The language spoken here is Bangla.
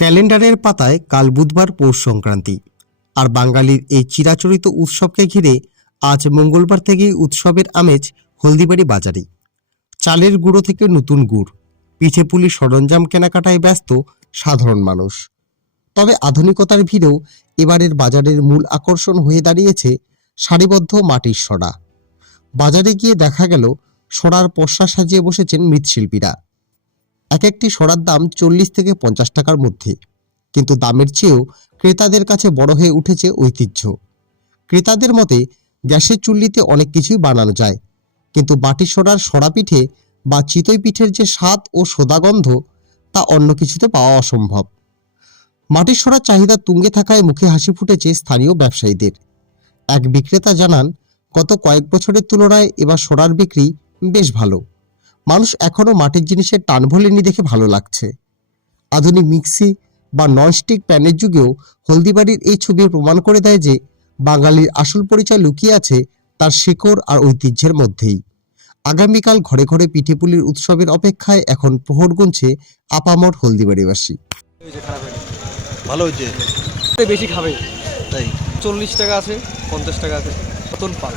ক্যালেন্ডারের পাতায় কাল বুধবার পৌষ সংক্রান্তি। আর বাঙালির এই চিরাচরিত উৎসবকে ঘিরে আজ মঙ্গলবার থেকেই উৎসবের আমেজ হলদিবাড়ি বাজারে। চালের গুঁড়ো থেকে নতুন গুড়, পিঠেপুলি সরঞ্জাম কেনাকাটায় ব্যস্ত সাধারণ মানুষ। তবে আধুনিকতার ভিড়েও এবারের বাজারের মূল আকর্ষণ হয়ে দাঁড়িয়েছে সারিবদ্ধ মাটির সরা। বাজারে গিয়ে দেখা গেল সরার পসরা সাজিয়ে বসেছেন মৃৎশিল্পীরা। এক একটি সরার দাম 40 থেকে 50 টাকার মধ্যে, কিন্তু দামের চেয়েও ক্রেতাদের কাছে বড় হয়ে উঠেছে ঐতিহ্য। ক্রেতাদের মতে গ্যাসের চুল্লিতে অনেক কিছুই বানানো যায়, কিন্তু বাটির সরার সরা পিঠে বা চিতই পিঠের যে স্বাদ ও সোদাগন্ধ তা অন্য কিছুতে পাওয়া অসম্ভব। মাটির সরার চাহিদা তুঙ্গে থাকায় মুখে হাসি ফুটেছে স্থানীয় ব্যবসায়ীদের। এক বিক্রেতা জানান, গত কয়েক বছরের তুলনায় এবার সরার বিক্রি বেশ ভালো। মানুষ এখনও মাটির জিনিসের টান ভোলেনি দেখে ভালো লাগছে। আধুনিক মিক্সি বা ননস্টিক প্যানের যুগেও হলদিবাড়ির এই ছবি প্রমাণ করে দেয় যে বাঙালির আসল পরিচয় লুকিয়ে আছে তার শিকড় আর ঐতিহ্যের মধ্যেই। আগামীকাল ঘরে ঘরে পিঠেপুলির উৎসবের অপেক্ষায় এখন প্রহর গুনছে আপামর হলদিবাড়িবাসী। ভালো হয়েছে, বেশি খাবে তাই 40 টাকা আছে, 50 টাকা আছে, কতন পাল।